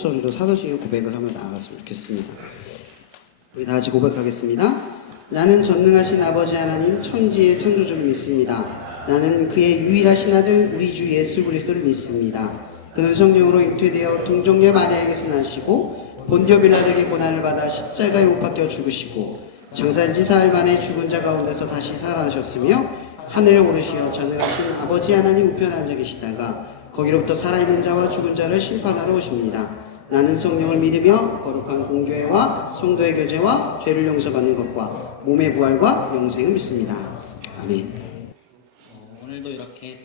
목소리로 사도식의 고백을 하며 나아갔으면 좋겠습니다. 우리 다 같이 고백하겠습니다. 나는 전능하신 아버지 하나님 천지의 창조주를 믿습니다. 나는 그의 유일하신 아들 우리 주 예수 그리스도를 믿습니다. 그는 성령으로 잉태되어 동정녀 마리아에게서 나시고 본디오 빌라도에게 고난을 받아 십자가에 못 박혀 죽으시고 장사한 지 사흘 만에 죽은 자 가운데서 다시 살아나셨으며 하늘에 오르시어 전능하신 아버지 하나님 우편에 앉아 계시다가 거기로부터 살아있는 자와 죽은 자를 심판하러 오십니다. 나는 성령을 믿으며 거룩한 공교회와 성도의 교제와 죄를 용서받는 것과 몸의 부활과 영생을 믿습니다. 아멘. 오늘도 이렇게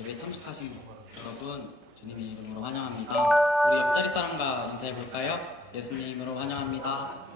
예배에 참석하신 여러분 주님의 이름으로 환영합니다. 우리 옆자리 사람과 인사해 볼까요? 예수님으로 환영합니다.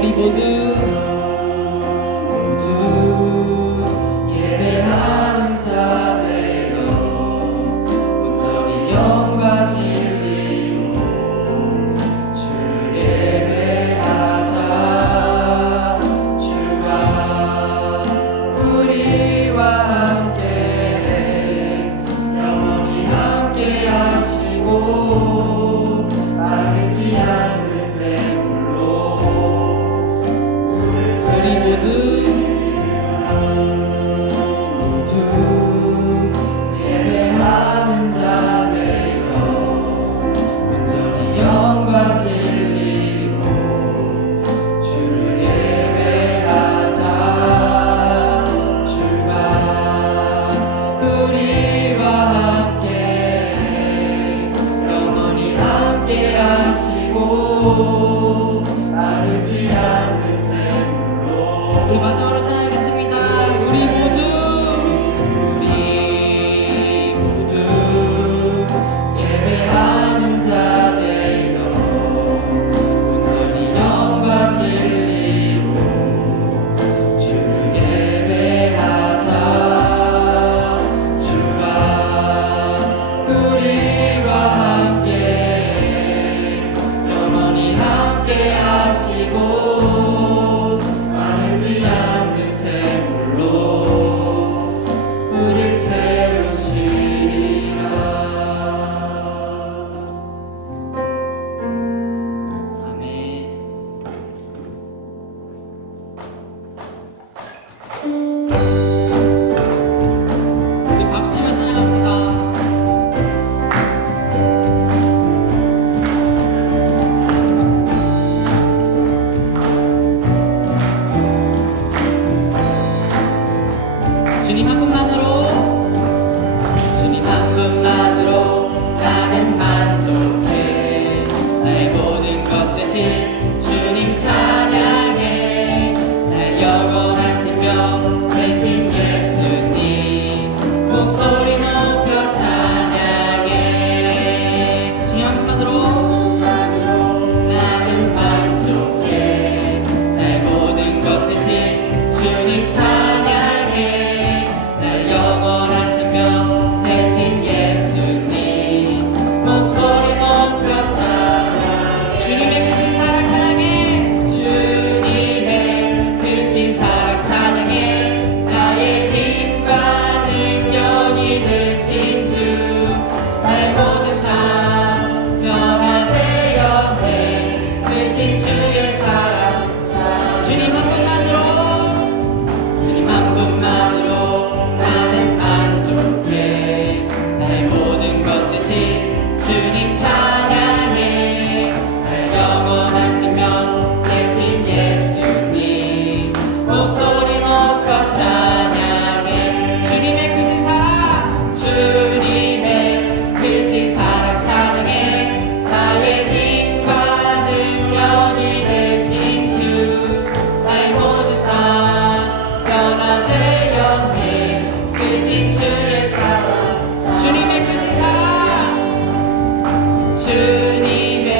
우리 모두 예배하는 자 되어 온전히 영과 진리로 주를 예배하자. 주가 우리와 함께 영원히 함께 하시고 마르지 않는 샘물로 우리 모두 예배하는 자 되어 온전히 영과 진리로 주를 예배하자. 주가 우리와 함께 영원히 함께 하시고 마르지 않는 샘물로 우리 마지막으로 찬양하겠습니다. 우리 모두 예배하는 자 되어 온전히 영과 진리로 주를 예배하자. 주가 우리와 함께 영원히 함께 주님의 크신 사랑 찬양해 주님의 크신 사랑 찬양해 나의 힘과 능력이 되신 주 나의 모든 삶 변화되었네 크신 주의 사랑 주님 한 분만으로 나는 만족해 나의 모든 것 대신 주님 찬양해 나의 영원한 생명 대신 예수님 목소리 높여 찬양해 주님의 크신 사랑 주님의 크신 사랑 찬양해 나의 힘과 능력이 되신 주 나의 모든 삶 변화되었네 크신 주의 사랑 주님의 크신 사랑 주님의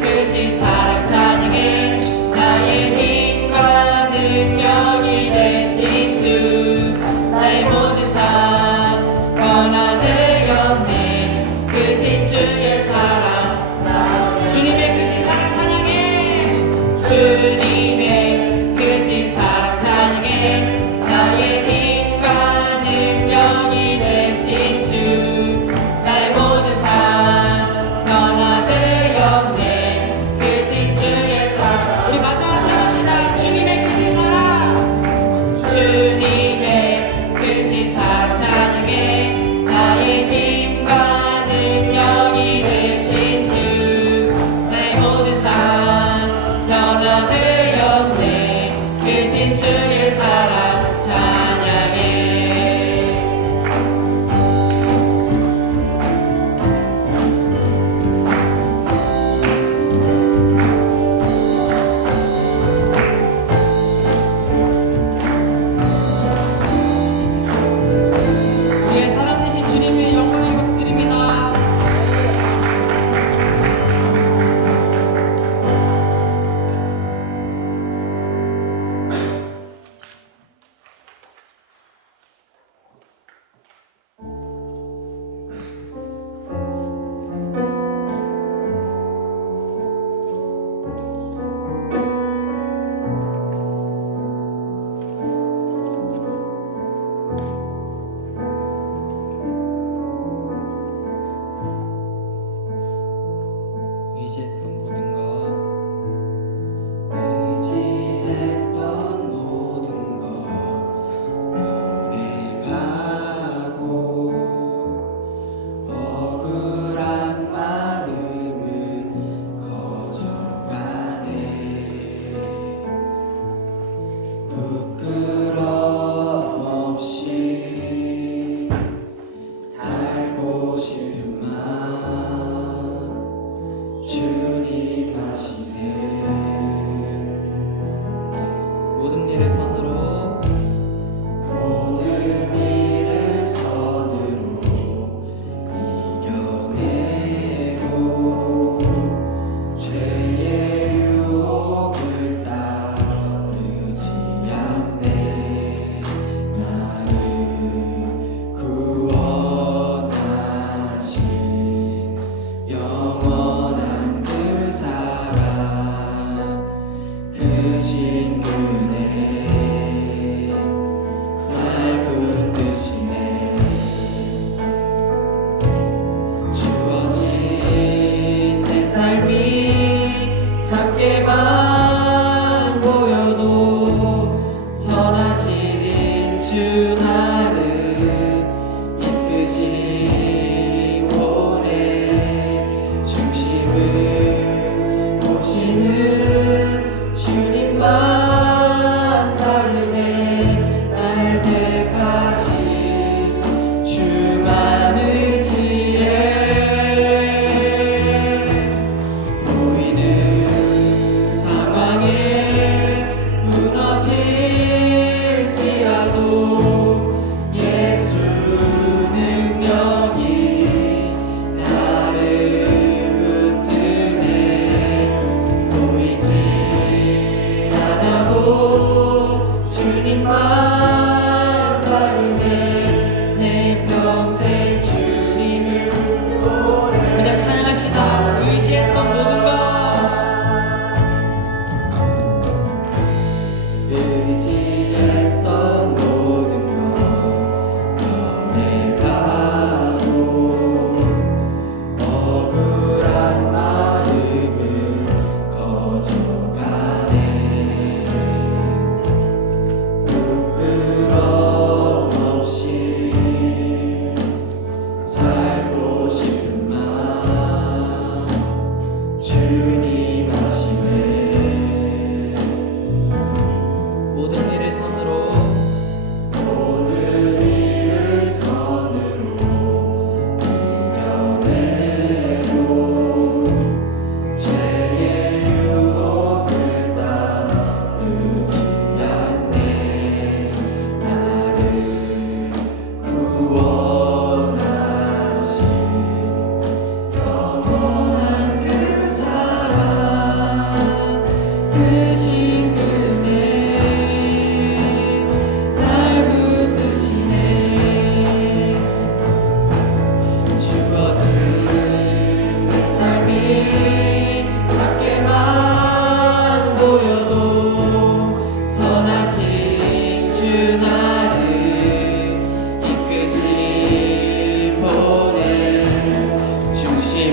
크신 사랑 찬양해 나의 힘과 능력이 되신 주 나의 모든 삶 변화되었네 크신 주의 사랑 주님의 크신 사랑 찬양해 주님의 크신 사랑 찬양해 나의 힘과 능력이 되신 주 나의 모든 삶 변화되었네 크신 주의 사랑 우리 마지막으로 찬양합시다 주님의 크신 사랑 주님의 크신 사랑 찬양해 나의 힘과 능력이 되신 주 나의 모든 삶 변화되었네 크신 주의 사랑 찬양해 우리의 살아계신 주님의 영광의 박수 드립니다. 의지했던 모든 것 변해가고 억울한 마음은 커져가네 부끄럼 없이 살고 싶은 마음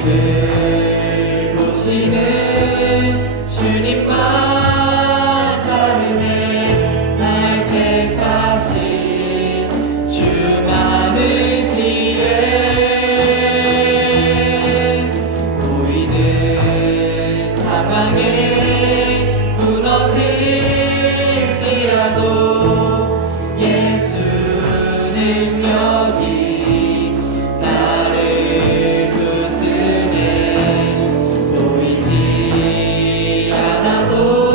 우리를 보시는 주님만 따르네. 날 택하신 주만을 지혜 보이는 상황에 무너질지라도 예수 능력이 나를 붙드네. 보이지 않아도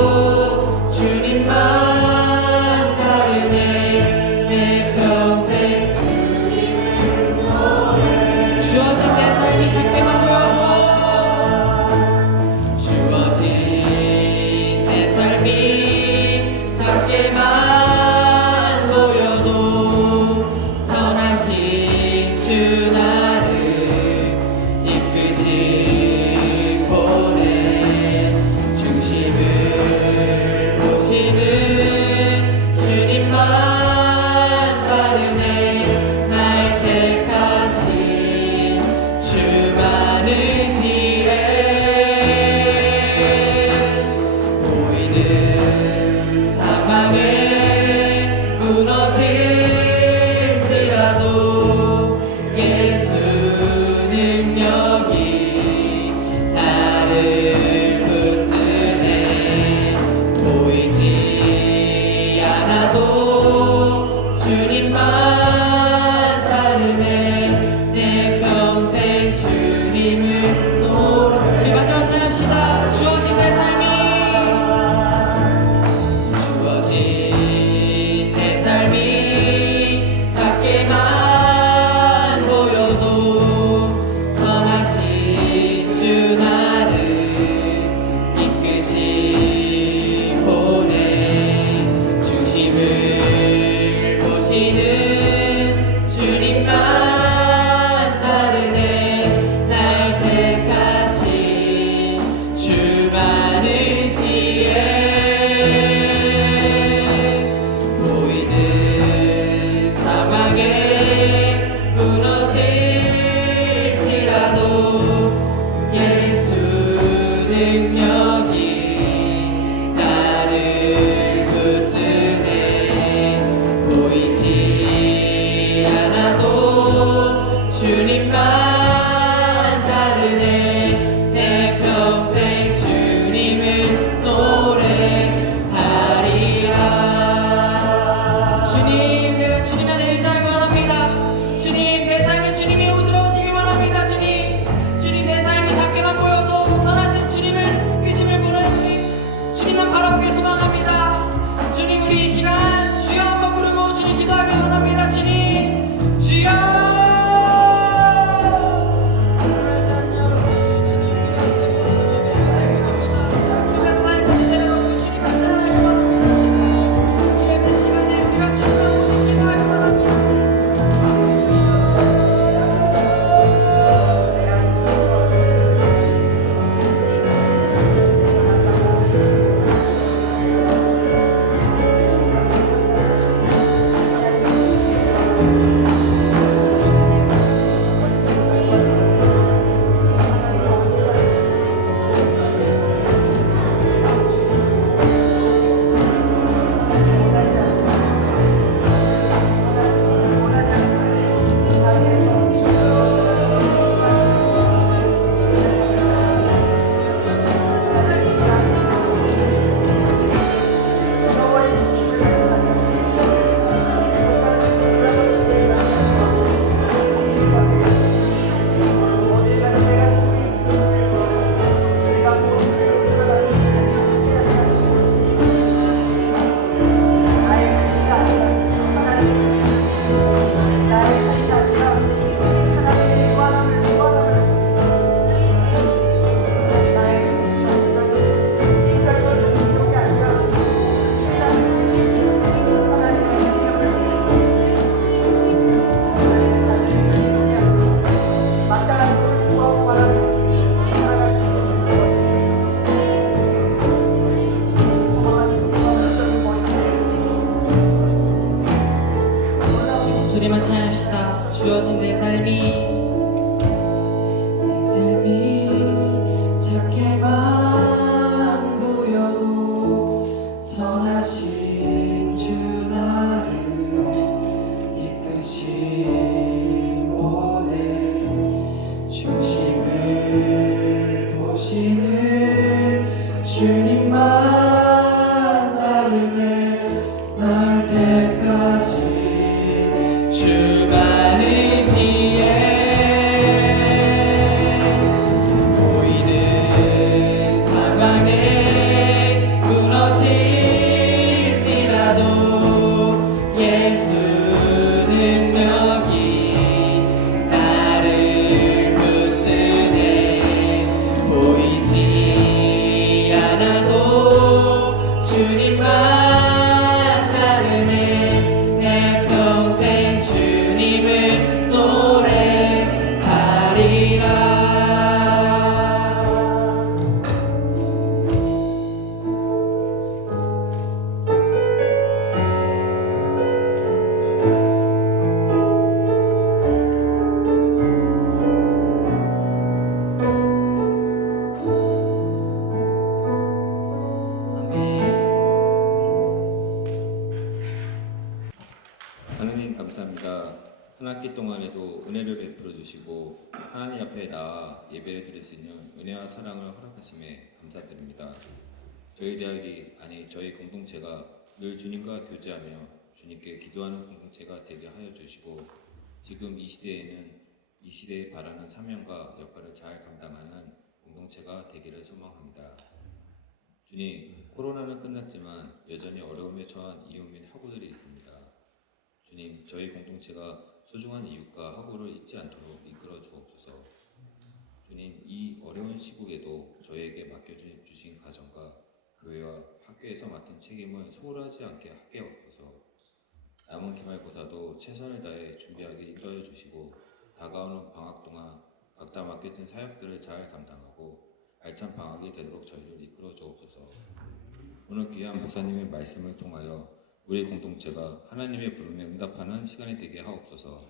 한 학기 동안에도 은혜를 베풀어 주시고 하나님 앞에 나아 예배를 드릴 수 있는 은혜와 사랑을 허락하심에 감사드립니다. 저희 대학이 아니 저희 공동체가 늘 주님과 교제하며 주님께 기도하는 공동체가 되게 하여 주시고 지금 이 시대에는 이 시대에 바라는 사명과 역할을 잘 감당하는 공동체가 되기를 소망합니다. 주님, 코로나는 끝났지만 여전히 어려움에 처한 이웃 및 학우들이 있습니다. 주님, 저희 공동체가 소중한 이웃과 학우를 잊지 않도록 이끌어 주옵소서. 주님, 이 어려운 시국에도 저희에게 맡겨주신 가정과 교회와 학교에서 맡은 책임을 소홀하지 않게 하게 없소서. 남은 기말고사도 최선을 다해 준비하게 인도하여 주시고 다가오는 방학 동안 각자 맡겨진 사역들을 잘 감당하고 알찬 방학이 되도록 저희를 이끌어 주옵소서. 오늘 귀한 목사님의 말씀을 통하여 우리 공동체가 하나님의 부름에 응답하는 시간이 되게 하옵소서.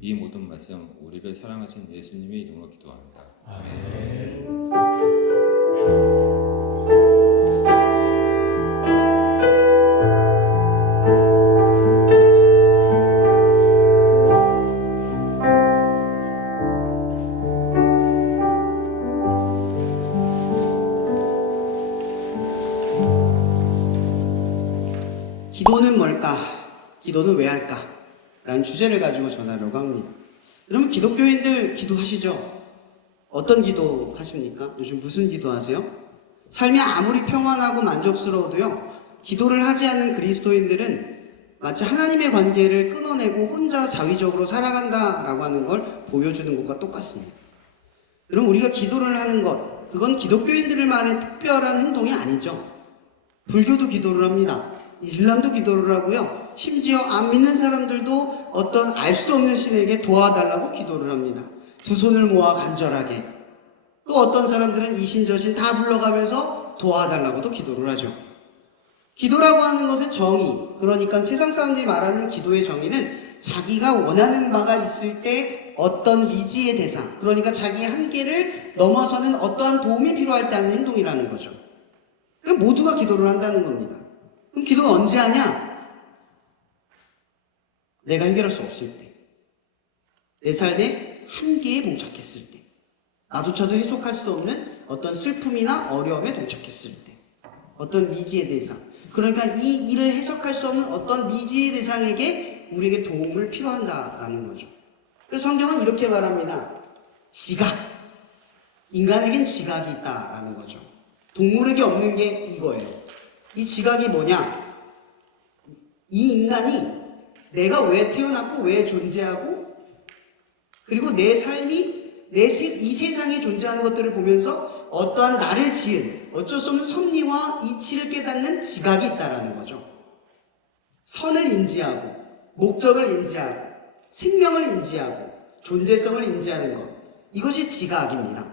이 모든 말씀 우리를 사랑하신 예수님의 이름으로 기도합니다. 아멘. 기도는 뭘까? 기도는 왜 할까? 라는 주제를 가지고 전하려고 합니다. 여러분, 기독교인들 기도하시죠? 어떤 기도 하십니까? 요즘 무슨 기도 하세요? 삶이 아무리 평안하고 만족스러워도요, 기도를 하지 않는 그리스도인들은 마치 하나님의 관계를 끊어내고 혼자 자위적으로 살아간다라고 하는 걸 보여주는 것과 똑같습니다. 여러분, 우리가 기도를 하는 것, 그건 기독교인들만의 특별한 행동이 아니죠. 불교도 기도를 합니다. 이슬람도 기도를 하고요. 심지어 안 믿는 사람들도 어떤 알 수 없는 신에게 도와달라고 기도를 합니다. 두 손을 모아 간절하게. 또 어떤 사람들은 이신저신 다 불러가면서 도와달라고도 기도를 하죠. 기도라고 하는 것의 정의, 그러니까 세상 사람들이 말하는 기도의 정의는 자기가 원하는 바가 있을 때 어떤 미지의 대상, 그러니까 자기의 한계를 넘어서는 어떠한 도움이 필요할 때 하는 행동이라는 거죠. 그럼 모두가 기도를 한다는 겁니다. 그럼 기도는 언제 하냐? 내가 해결할 수 없을 때, 내 삶의 한계에 봉착했을 때, 나조차도 해석할 수 없는 어떤 슬픔이나 어려움에 동착했을 때, 어떤 미지의 대상, 그러니까 이 일을 해석할 수 없는 어떤 미지의 대상에게 우리에게 도움을 필요한다라는 거죠. 그래서 성경은 이렇게 말합니다. 지각, 인간에겐 지각이 있다라는 거죠. 동물에게 없는 게 이거예요. 이 지각이 뭐냐? 이 인간이 내가 왜 태어났고 왜 존재하고, 그리고 내 삶이 이 세상에 존재하는 것들을 보면서 어떠한 나를 지은 어쩔 수 없는 섭리와 이치를 깨닫는 지각이 있다라는 거죠. 선을 인지하고 목적을 인지하고 생명을 인지하고 존재성을 인지하는 것, 이것이 지각입니다.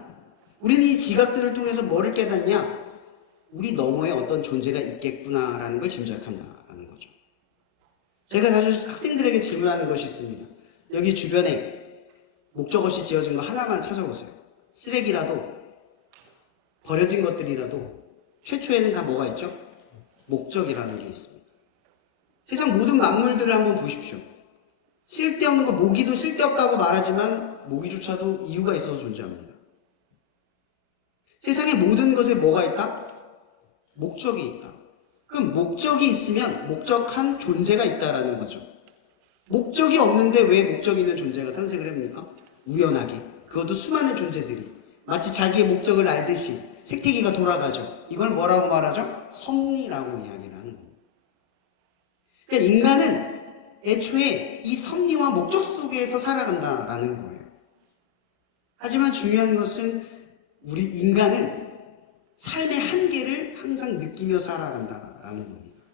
우리는 이 지각들을 통해서 뭐를 깨닫냐? 우리 너머에 어떤 존재가 있겠구나라는 걸 짐작한다라는 거죠. 제가 자주 학생들에게 질문하는 것이 있습니다. 여기 주변에 목적 없이 지어진 거 하나만 찾아보세요. 쓰레기라도 버려진 것들이라도 최초에는 다 뭐가 있죠? 목적이라는 게 있습니다. 세상 모든 만물들을 한번 보십시오. 쓸데없는 거, 모기도 쓸데없다고 말하지만 모기조차도 이유가 있어서 존재합니다. 세상의 모든 것에 뭐가 있다? 목적이 있다. 그럼 목적이 있으면 목적한 존재가 있다라는 거죠. 목적이 없는데 왜 목적 있는 존재가 탄생을 합니까? 우연하게. 그것도 수많은 존재들이 마치 자기의 목적을 알듯이 색태기가 돌아가죠. 이걸 뭐라고 말하죠? 섭리라고 이야기를 하는 겁니다. 그러니까 인간은 애초에 이 섭리와 목적 속에서 살아간다라는 거예요. 하지만 중요한 것은 우리 인간은 삶의 한계를 항상 느끼며 살아간다라는 겁니다.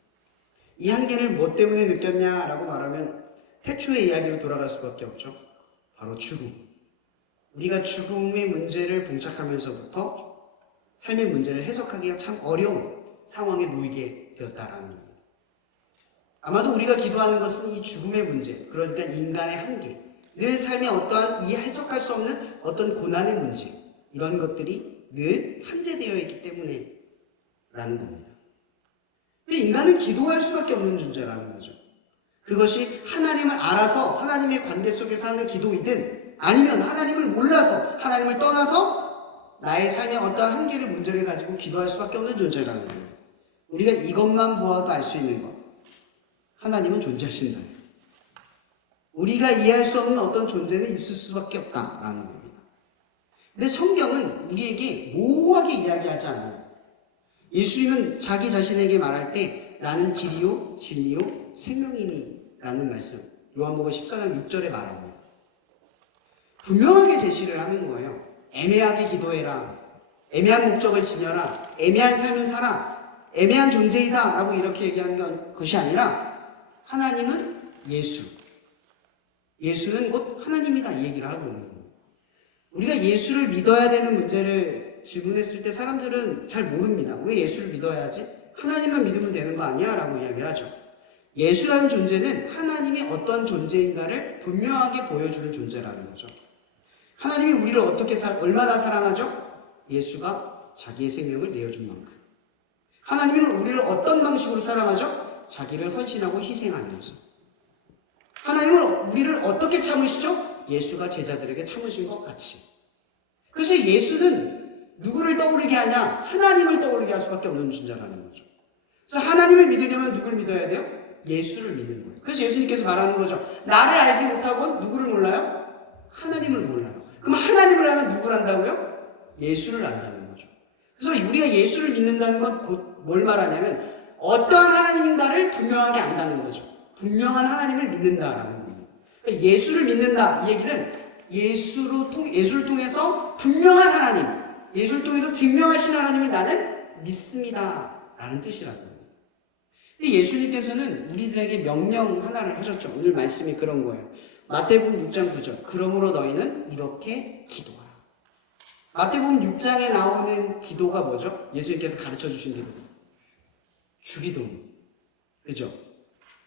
이 한계를 뭐 때문에 느꼈냐라고 말하면 태초의 이야기로 돌아갈 수밖에 없죠. 바로 죽음. 우리가 죽음의 문제를 봉착하면서부터 삶의 문제를 해석하기가 참 어려운 상황에 놓이게 되었다라는 겁니다. 아마도 우리가 기도하는 것은 이 죽음의 문제, 그러니까 인간의 한계, 늘 삶에 어떠한 이 해석할 수 없는 어떤 고난의 문제, 이런 것들이 늘 산재되어 있기 때문에 라는 겁니다. 근데 인간은 기도할 수밖에 없는 존재라는 거죠. 그것이 하나님을 알아서 하나님의 관계 속에서 하는 기도이든 아니면 하나님을 몰라서 하나님을 떠나서 나의 삶에 어떠한 한계를 문제를 가지고 기도할 수밖에 없는 존재라는 거예요. 우리가 이것만 보아도 알 수 있는 것. 하나님은 존재하신다. 우리가 이해할 수 없는 어떤 존재는 있을 수밖에 없다라는 겁니다. 근데 성경은 우리에게 모호하게 이야기하지 않아요. 예수님은 자기 자신에게 말할 때 나는 길이요 진리요 생명이니 라는 말씀 요한복음 14장 6절에 말합니다. 분명하게 제시를 하는 거예요. 애매하게 기도해라. 애매한 목적을 지녀라. 애매한 삶을 살아. 애매한 존재이다 라고 이렇게 얘기하는 것이 아니라 하나님은 예수. 예수는 곧 하나님이다 이 얘기를 하고 있는 거예요. 우리가 예수를 믿어야 되는 문제를 질문했을 때 사람들은 잘 모릅니다. 왜 예수를 믿어야 하지? 하나님만 믿으면 되는 거 아니야? 라고 이야기를 하죠. 예수라는 존재는 하나님이 어떤 존재인가를 분명하게 보여주는 존재라는 거죠. 하나님이 우리를 얼마나 사랑하죠? 예수가 자기의 생명을 내어준 만큼. 하나님은 우리를 어떤 방식으로 사랑하죠? 자기를 헌신하고 희생하면서. 하나님은 우리를 어떻게 참으시죠? 예수가 제자들에게 참으신 것 같이. 그래서 예수는 누구를 떠오르게 하냐? 하나님을 떠오르게 할 수밖에 없는 존재라는 거죠. 그래서 하나님을 믿으려면 누구를 믿어야 돼요? 예수를 믿는 거예요. 그래서 예수님께서 말하는 거죠. 나를 알지 못하고 누구를 몰라요? 하나님을 몰라요. 그럼 하나님을 알면 누구를 안다고요? 예수를 안다는 거죠. 그래서 우리가 예수를 믿는다는 건 곧 뭘 말하냐면 어떠한 하나님인가를 분명하게 안다는 거죠. 분명한 하나님을 믿는다라는 거예요. 그러니까 예수를 믿는다 이 얘기는 예수를 통해서 분명한 하나님, 예수를 통해서 증명하신 하나님을 나는 믿습니다 라는 뜻이라는 거예요. 근데 예수님께서는 우리들에게 명령 하나를 하셨죠. 오늘 말씀이 그런 거예요. 마태복음 6장 9절. 그러므로 너희는 이렇게 기도하라. 마태복음 6장에 나오는 기도가 뭐죠? 예수님께서 가르쳐 주신 기도. 주기도. 그죠?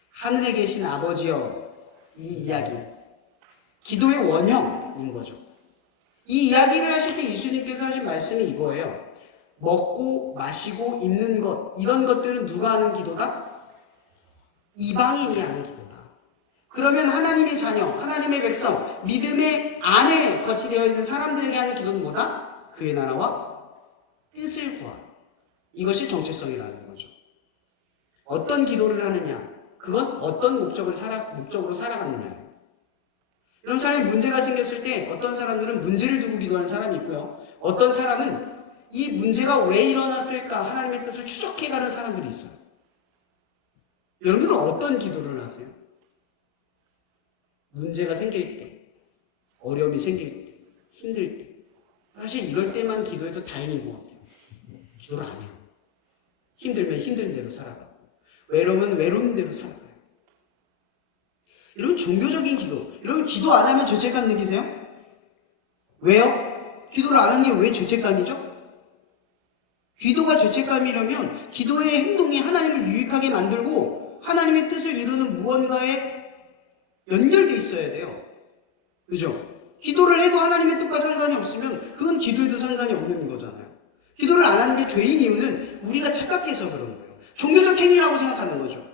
하늘에 계신 아버지여 이 이야기. 기도의 원형인 거죠. 이 이야기를 하실 때 예수님께서 하신 말씀이 이거예요. 먹고 마시고 입는 것 이런 것들은 누가 하는 기도다? 이방인이 하는 기도다. 그러면 하나님의 자녀, 하나님의 백성, 믿음의 안에 거치되어 있는 사람들에게 하는 기도는 뭐다? 그의 나라와 뜻을 구하라. 이것이 정체성이라는 거죠. 어떤 기도를 하느냐? 그건 어떤 목적으로 살아가느냐예요. 이런 사람이 문제가 생겼을 때 어떤 사람들은 문제를 두고 기도하는 사람이 있고요. 어떤 사람은 이 문제가 왜 일어났을까 하나님의 뜻을 추적해가는 사람들이 있어요. 여러분들은 어떤 기도를 하세요? 문제가 생길 때, 어려움이 생길 때, 힘들 때. 사실 이럴 때만 기도해도 다행인 것 같아요. 기도를 안 해요. 힘들면 힘든 대로 살아가고 외로우면 외로운 대로 살아가요. 여러분 종교적인 기도. 여러분 기도 안 하면 죄책감 느끼세요? 왜요? 기도를 안 하는 게 왜 죄책감이죠? 기도가 죄책감이라면 기도의 행동이 하나님을 유익하게 만들고 하나님의 뜻을 이루는 무언가에 연결돼 있어야 돼요. 그죠? 기도를 해도 하나님의 뜻과 상관이 없으면 그건 기도에도 상관이 없는 거잖아요. 기도를 안 하는 게 죄인 이유는 우리가 착각해서 그런 거예요. 종교적 행위라고 생각하는 거죠.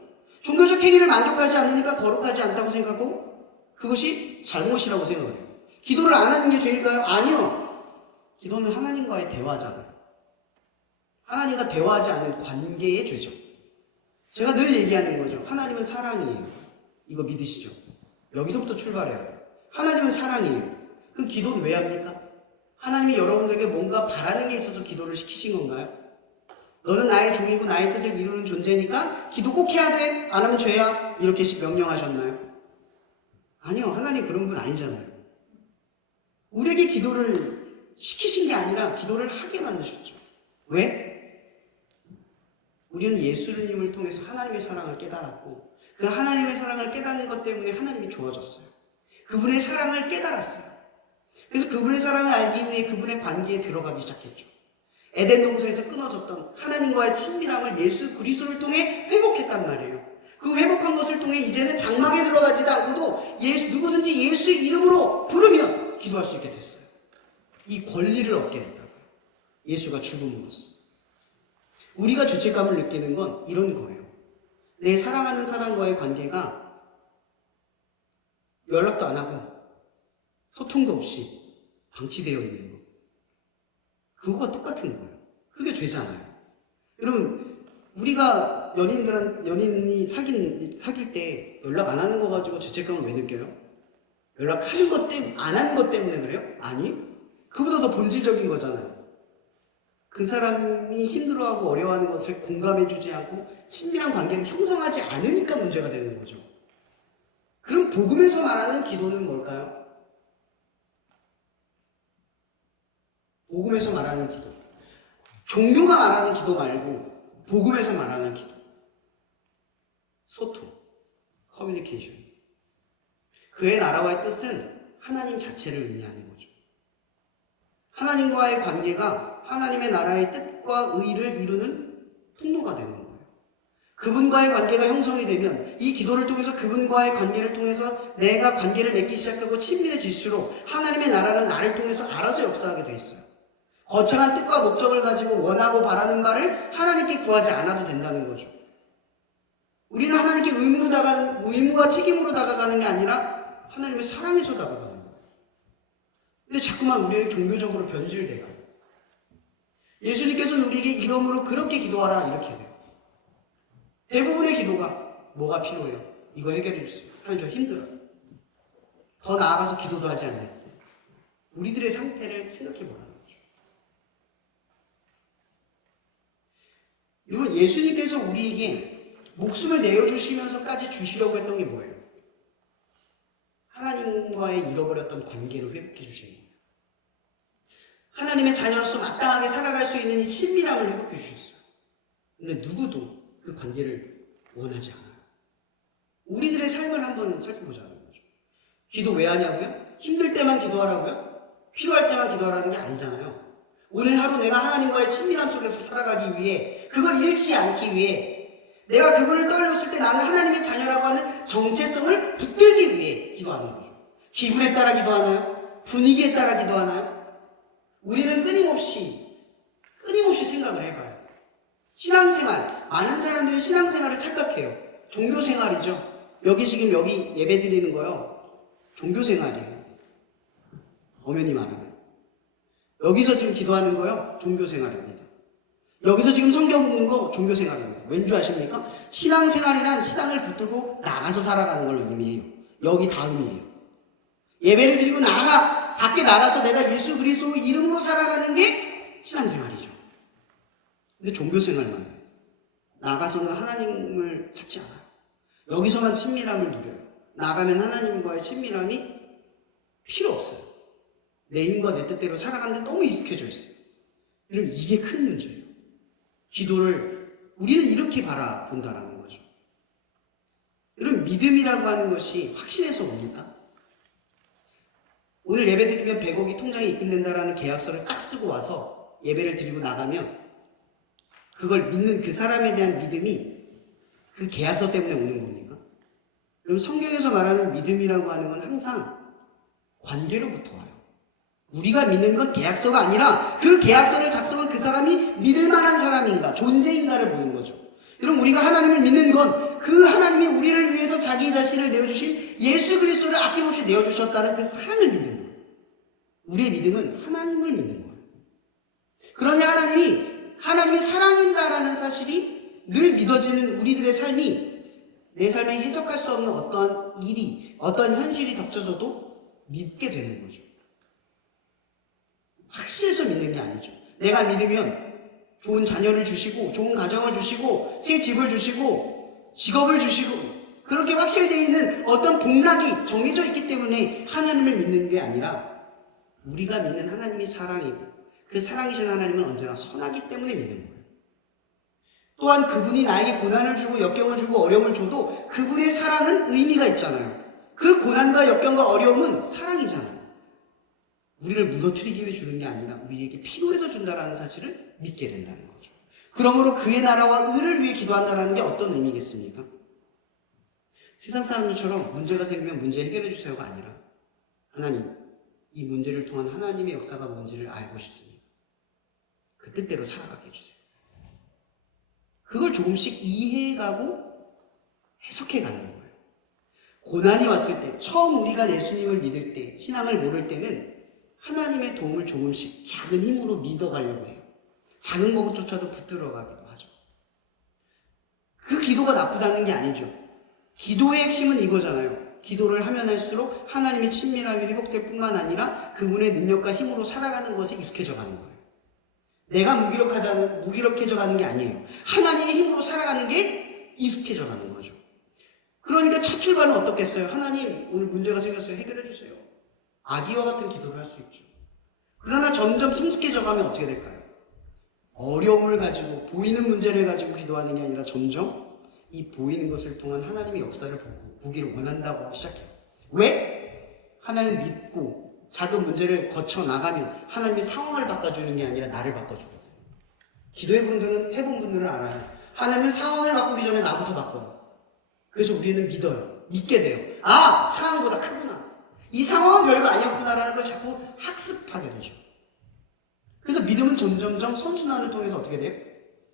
종교적 행위를 만족하지 않으니까 거룩하지 않다고 생각하고 그것이 잘못이라고 생각해요. 기도를 안 하는 게 죄일까요? 아니요. 기도는 하나님과의 대화잖아요. 하나님과 대화하지 않는 관계의 죄죠. 제가 늘 얘기하는 거죠. 하나님은 사랑이에요. 이거 믿으시죠? 여기서부터 출발해야 돼요. 하나님은 사랑이에요. 그 기도는 왜 합니까? 하나님이 여러분들에게 뭔가 바라는 게 있어서 기도를 시키신 건가요? 너는 나의 종이고 나의 뜻을 이루는 존재니까 기도 꼭 해야 돼. 안 하면 죄야. 이렇게 명령하셨나요? 아니요. 하나님 그런 분 아니잖아요. 우리에게 기도를 시키신 게 아니라 기도를 하게 만드셨죠. 왜? 우리는 예수님을 통해서 하나님의 사랑을 깨달았고 그 하나님의 사랑을 깨닫는 것 때문에 하나님이 좋아졌어요. 그분의 사랑을 깨달았어요. 그래서 그분의 사랑을 알기 위해 그분의 관계에 들어가기 시작했죠. 에덴 동산에서 끊어졌던 하나님과의 친밀함을 예수 그리스도를 통해 회복했단 말이에요. 그 회복한 것을 통해 이제는 장막에 들어가지도 않고도 누구든지 예수의 이름으로 부르면 기도할 수 있게 됐어요. 이 권리를 얻게 됐다고요. 예수가 죽음으로써. 우리가 죄책감을 느끼는 건 이런 거예요. 내 사랑하는 사람과의 관계가 연락도 안 하고 소통도 없이 방치되어 있는 거. 그거가 똑같은 거예요. 그게 죄잖아요. 여러분, 우리가 연인이 사귈 때 연락 안 하는 거 가지고 죄책감을 왜 느껴요? 연락하는 것 때문에, 안 하는 것 때문에 그래요? 아니, 그보다 더 본질적인 거잖아요. 그 사람이 힘들어하고 어려워하는 것을 공감해주지 않고 친밀한 관계를 형성하지 않으니까 문제가 되는 거죠. 그럼 복음에서 말하는 기도는 뭘까요? 복음에서 말하는 기도. 종교가 말하는 기도 말고 복음에서 말하는 기도. 소통, 커뮤니케이션. 그의 나라와의 뜻은 하나님 자체를 의미하는 거죠. 하나님과의 관계가 하나님의 나라의 뜻과 의를 이루는 통로가 되는 거예요. 그분과의 관계가 형성이 되면 이 기도를 통해서 그분과의 관계를 통해서 내가 관계를 맺기 시작하고 친밀해질수록 하나님의 나라는 나를 통해서 알아서 역사하게 돼 있어요. 거창한 뜻과 목적을 가지고 원하고 바라는 바를 하나님께 구하지 않아도 된다는 거죠. 우리는 하나님께 의무와 책임으로 다가가는 게 아니라 하나님의 사랑에서 다가가는 거예요. 근데 자꾸만 우리는 종교적으로 변질돼가요. 예수님께서는 우리에게 이름으로 그렇게 기도하라 이렇게 돼요. 대부분의 기도가 뭐가 필요해요? 이거 해결해 주세요. 하나님 저 힘들어요. 더 나아가서 기도도 하지 않는 우리들의 상태를 생각해 보라는 거죠. 여러분, 예수님께서 우리에게 목숨을 내어주시면서까지 주시려고 했던 게 뭐예요? 하나님과의 잃어버렸던 관계를 회복해 주시는 거예요. 하나님의 자녀로서 마땅하게 살아갈 수 있는 이 친밀함을 회복해 주셨어요. 근데 누구도 그 관계를 원하지 않아요. 우리들의 삶을 한번 살펴보자는 거죠. 기도 왜 하냐고요? 힘들 때만 기도하라고요? 필요할 때만 기도하라는 게 아니잖아요. 오늘 하루 내가 하나님과의 친밀함 속에서 살아가기 위해, 그걸 잃지 않기 위해, 내가 그분을 떠올렸을 때 나는 하나님의 자녀라고 하는 정체성을 붙들기 위해 기도하는 거죠. 기분에 따라 기도하나요? 분위기에 따라 기도하나요? 우리는 끊임없이 생각을 해봐요. 신앙생활, 많은 사람들이 신앙생활을 착각해요. 종교생활이죠. 지금 여기 예배 드리는 거요, 종교생활이에요. 엄연히 말하면. 여기서 지금 기도하는 거요, 종교생활입니다. 여기서 지금 성경 보는 거 종교생활입니다. 왠 줄 아십니까? 신앙생활이란 신앙을 붙들고 나가서 살아가는 걸 의미해요. 여기 다음이에요. 예배를 드리고 밖에 나가서 내가 예수 그리스도의 이름으로 살아가는 게 신앙생활이죠. 근데 종교생활만 해요. 나가서는 하나님을 찾지 않아요. 여기서만 친밀함을 누려요. 나가면 하나님과의 친밀함이 필요 없어요. 내 힘과 내 뜻대로 살아가는데 너무 익숙해져 있어요. 여러분, 이게 큰 문제예요. 기도를 우리는 이렇게 바라본다라는 거죠. 여러분, 믿음이라고 하는 것이 확신에서 옵니까? 오늘 예배 드리면 100억이 통장에 입금된다라는 계약서를 딱 쓰고 와서 예배를 드리고 나가면 그걸 믿는 그 사람에 대한 믿음이 그 계약서 때문에 오는 겁니까? 그럼 성경에서 말하는 믿음이라고 하는 건 항상 관계로부터 와요. 우리가 믿는 건 계약서가 아니라 그 계약서를 작성한 그 사람이 믿을 만한 사람인가, 존재인가를 보는 거죠. 여러분, 우리가 하나님을 믿는 건 그 하나님이 우리를 위해서 자기 자신을 내어주신 예수 그리스도를 아낌없이 내어주셨다는 그 사랑을 믿는 거예요. 우리의 믿음은 하나님을 믿는 거예요. 그러니 하나님이 사랑인다라는 사실이 늘 믿어지는 우리들의 삶이 내 삶에 해석할 수 없는 어떠한 일이, 어떠한 현실이 덮쳐져도 믿게 되는 거죠. 확신해서 믿는 게 아니죠. 내가 믿으면 좋은 자녀를 주시고, 좋은 가정을 주시고, 새 집을 주시고, 직업을 주시고, 그렇게 확실되어 있는 어떤 복락이 정해져 있기 때문에 하나님을 믿는 게 아니라 우리가 믿는 하나님이 사랑이고 그 사랑이신 하나님은 언제나 선하기 때문에 믿는 거예요. 또한 그분이 나에게 고난을 주고 역경을 주고 어려움을 줘도 그분의 사랑은 의미가 있잖아요. 그 고난과 역경과 어려움은 사랑이잖아요. 우리를 무너뜨리기 위해 주는 게 아니라 우리에게 필요해서 준다라는 사실을 믿게 된다는 거죠. 그러므로 그의 나라와 의를 위해 기도한다는 게 어떤 의미겠습니까? 세상 사람들처럼 문제가 생기면 문제 해결해 주세요가 아니라 하나님, 이 문제를 통한 하나님의 역사가 뭔지를 알고 싶습니다. 그 뜻대로 살아가게 해주세요. 그걸 조금씩 이해해가고 해석해가는 거예요. 고난이 왔을 때, 처음 우리가 예수님을 믿을 때, 신앙을 모를 때는 하나님의 도움을 조금씩 작은 힘으로 믿어가려고 해요. 작은 것조차도 붙들어가기도 하죠. 그 기도가 나쁘다는 게 아니죠. 기도의 핵심은 이거잖아요. 기도를 하면 할수록 하나님의 친밀함이 회복될 뿐만 아니라 그분의 능력과 힘으로 살아가는 것에 익숙해져 가는 거예요. 내가 무기력해져 가는 게 아니에요. 하나님의 힘으로 살아가는 게 익숙해져 가는 거죠. 그러니까 첫 출발은 어떻겠어요? 하나님, 오늘 문제가 생겼어요. 해결해 주세요. 아기와 같은 기도를 할 수 있죠. 그러나 점점 성숙해져 가면 어떻게 될까요? 어려움을 가지고 보이는 문제를 가지고 기도하는 게 아니라 점점 이 보이는 것을 통한 하나님의 역사를 보기를 원한다고 하기 시작해요. 왜? 하나님을 믿고 작은 문제를 거쳐 나가면 하나님이 상황을 바꿔주는 게 아니라 나를 바꿔주거든요. 해본 분들은 알아요. 하나님은 상황을 바꾸기 전에 나부터 바꿔요. 그래서 우리는 믿어요. 믿게 돼요. 아, 상황보다 크구나. 이 상황은 별거 아니었구나라는 걸 자꾸 학습하게 되죠. 그래서 믿음은 점점점 선순환을 통해서 어떻게 돼요?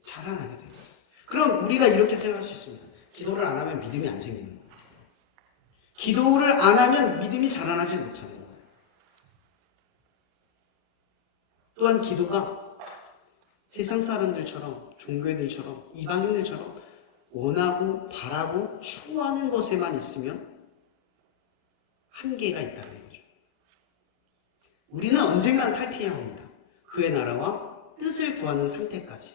자라나게 되어 있어요. 그럼 우리가 이렇게 생각할 수 있습니다. 기도를 안 하면 믿음이 안 생기는 거예요. 기도를 안 하면 믿음이 자라나지 못하는 거예요. 또한 기도가 세상 사람들처럼, 종교인들처럼, 이방인들처럼 원하고 바라고 추구하는 것에만 있으면 한계가 있다는 거죠. 우리는 언젠간 탈피해야 합니다. 그의 나라와 뜻을 구하는 상태까지.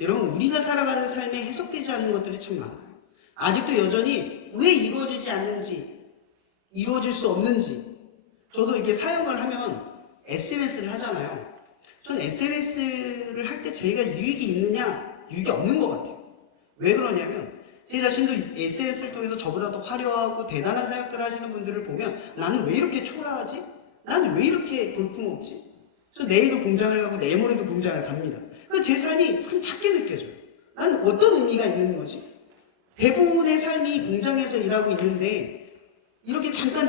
여러분, 우리가 살아가는 삶에 해석되지 않는 것들이 참 많아요. 아직도 여전히 왜 이루어지지 않는지, 이루어질 수 없는지. 저도 이렇게 사역을 하면 SNS를 하잖아요. 전 SNS를 할 때 저희가 유익이 있느냐, 유익이 없는 것 같아요. 왜 그러냐면 제 자신도 SNS를 통해서 저보다 더 화려하고 대단한 사역들을 하시는 분들을 보면 나는 왜 이렇게 초라하지? 나는 왜 이렇게 볼품없지? 저 내일도 공장을 가고 내일 모레도 공장을 갑니다. 그래서 제 삶이 참 작게 느껴져요. 나는 어떤 의미가 있는 거지? 대부분의 삶이 공장에서 일하고 있는데 이렇게 잠깐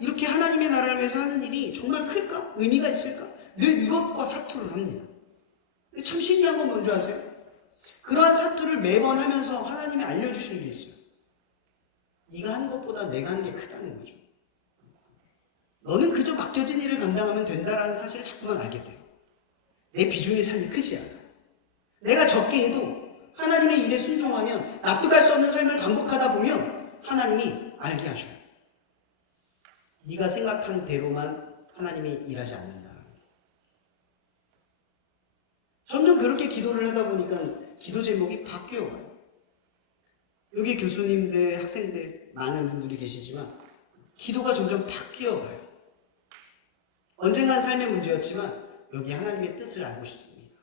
이렇게 하나님의 나라를 위해서 하는 일이 정말 클까? 의미가 있을까? 늘 이것과 사투를 합니다. 참 신기한 건 뭔지 아세요? 그러한 사투를 매번 하면서 하나님이 알려주시는 게 있어요. 네가 하는 것보다 내가 하는 게 크다는 거죠. 너는 그저 맡겨진 일을 감당하면 된다라는 사실을 자꾸만 알게 돼요. 내 비중의 삶이 크지 않아요. 내가 적게 해도 하나님의 일에 순종하면 납득할 수 없는 삶을 반복하다 보면 하나님이 알게 하셔요. 네가 생각한 대로만 하나님이 일하지 않는다. 점점 그렇게 기도를 하다 보니까 기도 제목이 바뀌어가요. 여기 교수님들, 학생들 많은 분들이 계시지만 기도가 점점 바뀌어가요. 언젠간 삶의 문제였지만 여기 하나님의 뜻을 알고 싶습니다.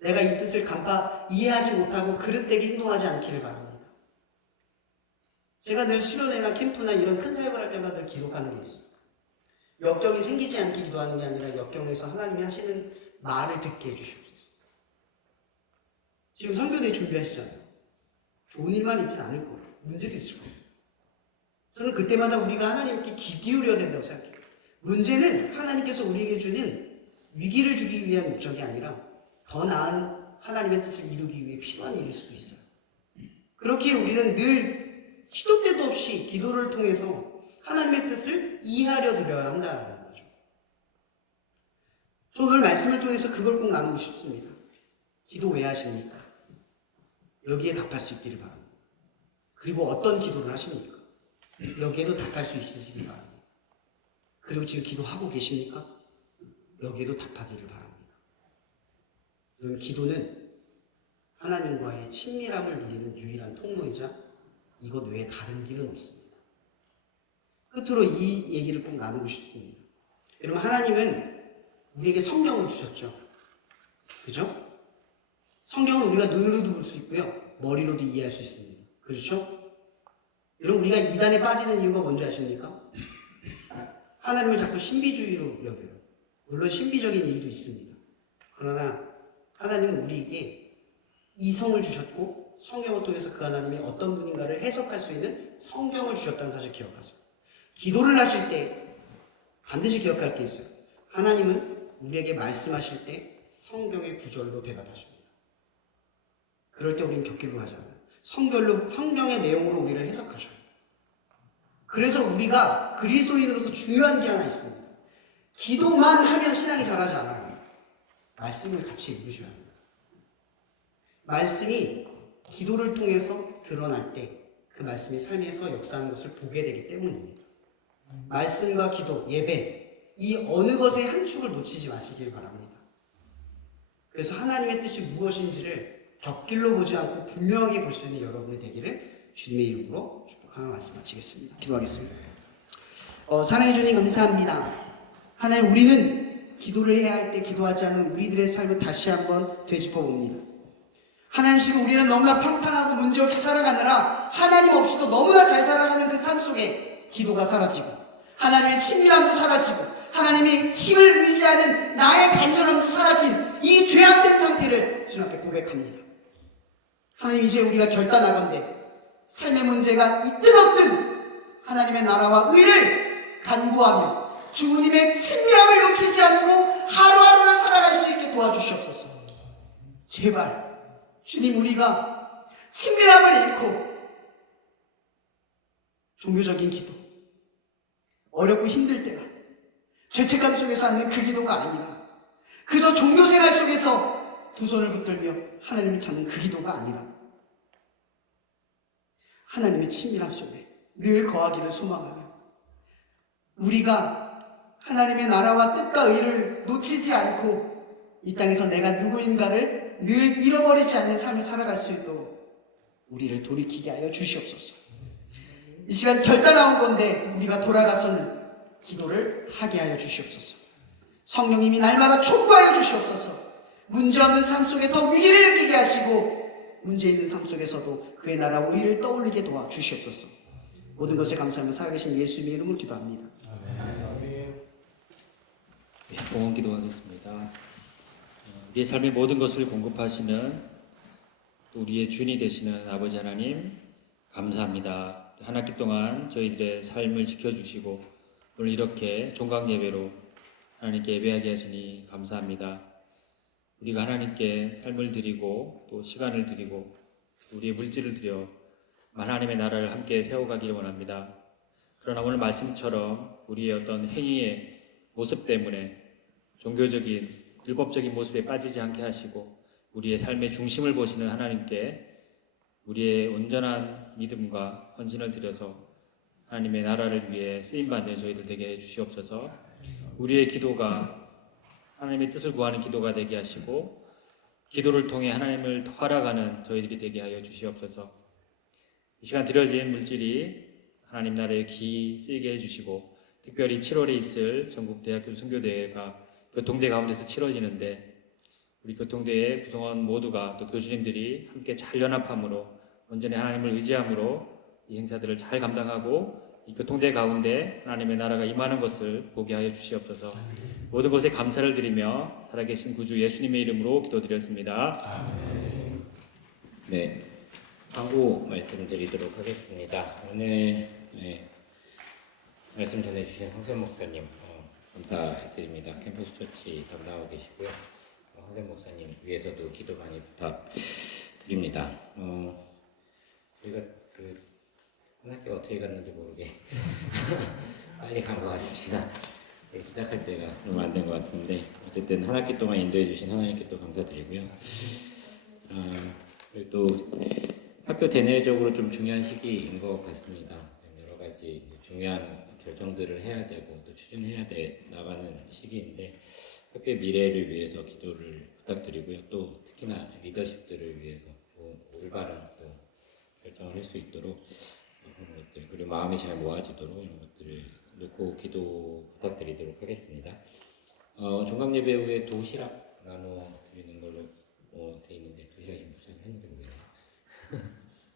내가 이 뜻을 이해하지 못하고 그릇되게 행동하지 않기를 바랍니다. 제가 늘 수련회나 캠프나 이런 큰 사역을 할 때마다 기록하는 게 있어요. 역경이 생기지 않게 기도하는 게 아니라 역경에서 하나님이 하시는 말을 듣게 해주시옵소서. 지금 선교대 준비하시잖아요. 좋은 일만 있진 않을 거예요. 문제도 있을 거예요. 저는 그때마다 우리가 하나님께 귀 기울여야 된다고 생각해요. 문제는 하나님께서 우리에게 주는 위기를 주기 위한 목적이 아니라 더 나은 하나님의 뜻을 이루기 위해 필요한 일일 수도 있어요. 그렇기에 우리는 늘 시도 때도 없이 기도를 통해서 하나님의 뜻을 이해하려 드려야 한다는 거죠. 저 오늘 말씀을 통해서 그걸 꼭 나누고 싶습니다. 기도 왜 하십니까? 여기에 답할 수 있기를 바랍니다. 그리고 어떤 기도를 하십니까? 여기에도 답할 수 있으시기 바랍니다. 그리고 지금 기도하고 계십니까? 여기에도 답하기를 바랍니다. 그럼 기도는 하나님과의 친밀함을 누리는 유일한 통로이자 이것 외에 다른 길은 없습니다. 끝으로 이 얘기를 꼭 나누고 싶습니다. 여러분, 하나님은 우리에게 성경을 주셨죠. 그죠? 성경은 우리가 눈으로도 볼 수 있고요. 머리로도 이해할 수 있습니다. 그렇죠? 여러분, 우리가 이단에 빠지는 이유가 뭔지 아십니까? 하나님을 자꾸 신비주의로 여겨요. 물론 신비적인 일도 있습니다. 그러나 하나님은 우리에게 이성을 주셨고 성경을 통해서 그 하나님이 어떤 분인가를 해석할 수 있는 성경을 주셨다는 사실 기억하세요. 기도를 하실 때 반드시 기억할 게 있어요. 하나님은 우리에게 말씀하실 때 성경의 구절로 대답하십니다. 그럴 때 우리는 격기로 하잖아요. 성경의 내용으로 우리를 해석하셔요. 그래서 우리가 그리스도인으로서 중요한 게 하나 있습니다. 기도만 하면 신앙이 자라지 않아요. 말씀을 같이 읽으셔야 합니다. 말씀이 기도를 통해서 드러날 때 그 말씀이 삶에서 역사하는 것을 보게 되기 때문입니다. 말씀과 기도, 예배, 이 어느 것의 한 축을 놓치지 마시길 바랍니다. 그래서 하나님의 뜻이 무엇인지를 곁길로 보지 않고 분명하게 볼 수 있는 여러분이 되기를 주님의 이름으로 축복하며 말씀 마치겠습니다. 기도하겠습니다. 사랑해 주님 감사합니다. 하나님, 우리는 기도를 해야 할 때 기도하지 않은 우리들의 삶을 다시 한번 되짚어 봅니다. 하나님, 지금 우리는 너무나 평탄하고 문제없이 살아가느라 하나님 없이도 너무나 잘 살아가는 그 삶 속에 기도가 사라지고 하나님의 친밀함도 사라지고 하나님의 힘을 의지하는 나의 간절함도 사라진 이 죄악된 상태를 주님 앞에 고백합니다. 하나님, 이제 우리가 결단하건대 삶의 문제가 있든 없든 하나님의 나라와 의를 간구하며 주님의 친밀함을 놓치지 않고 하루하루를 살아갈 수 있게 도와주시옵소서. 제발 주님, 우리가 친밀함을 잃고 종교적인 기도, 어렵고 힘들 때만 죄책감 속에서 하는 그 기도가 아니라 그저 종교생활 속에서 두 손을 붙들며 하나님을 찾는 그 기도가 아니라 하나님의 친밀함 속에 늘 거하기를 소망하며 우리가 하나님의 나라와 뜻과 의를 놓치지 않고 이 땅에서 내가 누구인가를 늘 잃어버리지 않는 삶을 살아갈 수 있도록 우리를 돌이키게 하여 주시옵소서. 이 시간 결단한 건데 우리가 돌아가서는 기도를 하게 하여 주시옵소서. 성령님이 날마다 촉구하여 주시옵소서. 문제없는 삶 속에 더 위기를 느끼게 하시고 문제 있는 삶 속에서도 그의 나라와 의를 떠올리게 도와주시옵소서. 모든 것에 감사하며 살아계신 예수님의 이름으로 기도합니다. 네, 봉헌 기도하겠습니다. 우리의 삶의 모든 것을 공급하시는 또 우리의 주인이 되시는 아버지 하나님, 감사합니다. 한 학기 동안 저희들의 삶을 지켜주시고 오늘 이렇게 종강 예배로 하나님께 예배하게 하시니 감사합니다. 우리가 하나님께 삶을 드리고 또 시간을 드리고 우리의 물질을 드려 하나님의 나라를 함께 세워가기를 원합니다. 그러나 오늘 말씀처럼 우리의 어떤 행위의 모습 때문에 종교적인 율법적인 모습에 빠지지 않게 하시고 우리의 삶의 중심을 보시는 하나님께 우리의 온전한 믿음과 헌신을 드려서 하나님의 나라를 위해 쓰임받는 저희들 되게 해주시옵소서. 우리의 기도가 하나님의 뜻을 구하는 기도가 되게 하시고 기도를 통해 하나님을 더 알아가는 저희들이 되게 하여 주시옵소서. 이 시간 드려진 물질이 하나님 나라에 귀히 쓰이게 해주시고 특별히 7월에 있을 전국대학교 선교대회가 교통대 가운데서 치러지는데 우리 교통대의 구성원 모두가 또 교주님들이 함께 잘 연합함으로 온전히 하나님을 의지함으로 이 행사들을 잘 감당하고 이 교통대 가운데 하나님의 나라가 임하는 것을 보게 하여 주시옵소서. 모든 것에 감사를 드리며 살아계신 구주 예수님의 이름으로 기도드렸습니다. 네, 광고 말씀드리도록 하겠습니다. 오늘 말씀 전해주신 황선 목사님 감사드립니다. 캠퍼스 처치 담당하고 계시고요. 황선 목사님 위해서도 기도 많이 부탁드립니다. 저희가 한 학기가 어떻게 갔는지 모르게 빨리 간 것 같습니다. 시작할 때가 너무 안 된 것 같은데 어쨌든 한 학기 동안 인도해 주신 하나님께 또 감사드리고요. 그리고 또 학교 대내적으로 좀 중요한 시기인 것 같습니다. 여러 가지 중요한 결정들을 해야 되고 또 추진해야 나가는 시기인데 학교의 미래를 위해서 기도를 부탁드리고요. 또 특히나 리더십들을 위해서 올바른 또 결정을 할 수 있도록 그런 것들 그리고 마음이 잘 모아지도록 이런 것들을 놓고 기도 부탁드리도록 하겠습니다. 종강 예배 후에 도시락 나눠 드리는 걸로 돼 있는데 도시락 지금 포장을 했는지 모르겠네요.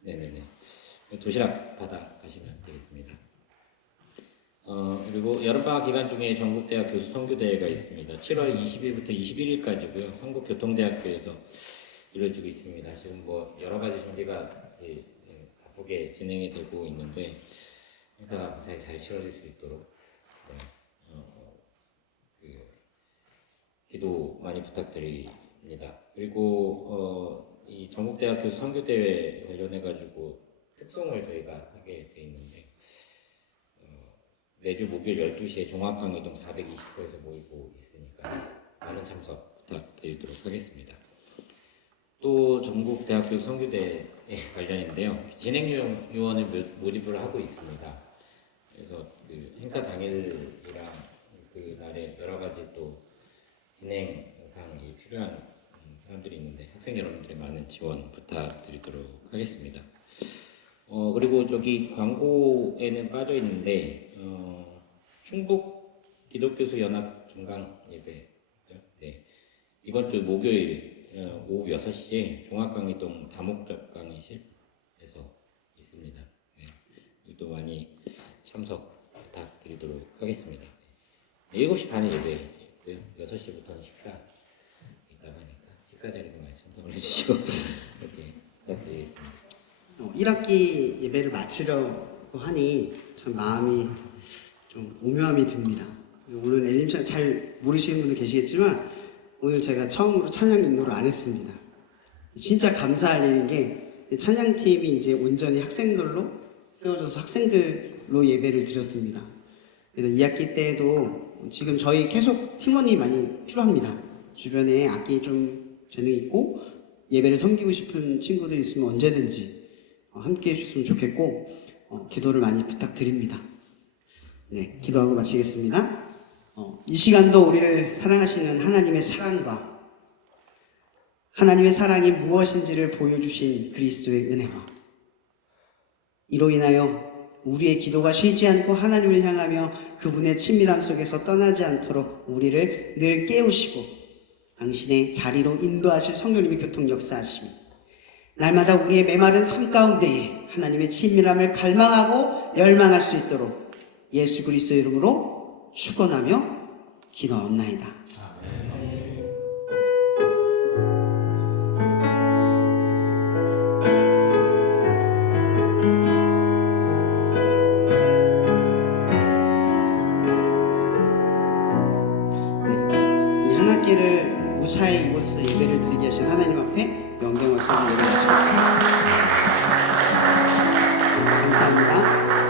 네네네. 도시락 받아 가시면 되겠습니다. 그리고 여름방학 기간 중에 전국대학 교수 선교대회가 있습니다. 7월 20일부터 21일까지고요. 한국교통대학교에서 이루어지고 있습니다. 지금 여러 가지 준비가 이제 바쁘게 진행이 되고 있는데 행사가 무사히 잘 치러질 수 있도록 기도 많이 부탁드립니다. 그리고 이 전국대학 교수 선교대회 관련해 가지고 특송을 저희가 하게 돼 있는데 매주 목요일 12시에 종합강의동 420호에서 모이고 있으니까 많은 참석 부탁드리도록 하겠습니다. 또 전국 대학교 선교대에 관련인데요. 진행요원을 모집을 하고 있습니다. 그래서 그 행사 당일이랑 그 날에 여러 가지 또 진행상이 필요한 사람들이 있는데 학생 여러분들의 많은 지원 부탁드리도록 하겠습니다. 그리고 저기 광고에는 빠져 있는데 충북 기독교수 연합 중강 예배, 네, 이번 주 목요일 오후 6시에 종합강의동 다목적 강의실에서 있습니다. 네, 또 많이 참석 부탁드리도록 하겠습니다. 네, 7시 반에 예배 있고요. 6시부터는 식사 있다고 하니까 식사 자리로 많이 참석을 해주시고 이렇게 부탁드리겠습니다. 1학기 예배를 마치려고 하니 참 마음이 좀 오묘함이 듭니다. 오늘 엘림찬 잘 모르시는 분들 계시겠지만 오늘 제가 처음으로 찬양 인도를 안 했습니다. 진짜 감사할 일인 게 찬양팀이 이제 온전히 학생들로 세워져서 학생들로 예배를 드렸습니다. 그래서 2학기 때에도 지금 저희 계속 팀원이 많이 필요합니다. 주변에 악기 좀 재능 있고 예배를 섬기고 싶은 친구들 있으면 언제든지 함께 해주셨으면 좋겠고 기도를 많이 부탁드립니다. 네, 기도하고 마치겠습니다. 이 시간도 우리를 사랑하시는 하나님의 사랑과 하나님의 사랑이 무엇인지를 보여주신 그리스도의 은혜와 이로 인하여 우리의 기도가 쉬지 않고 하나님을 향하며 그분의 친밀함 속에서 떠나지 않도록 우리를 늘 깨우시고 당신의 자리로 인도하실 성령님의 교통 역사하시며 날마다 우리의 메마른 삶 가운데에 하나님의 친밀함을 갈망하고 열망할 수 있도록 예수 그리스도의 이름으로 축원하며 기도하옵나이다. 이 한 학기를 무사히 이곳에서 예배를 드리게 하신 하나님 앞에 영광과颂을 예배를 마치겠습니다. 감사합니다.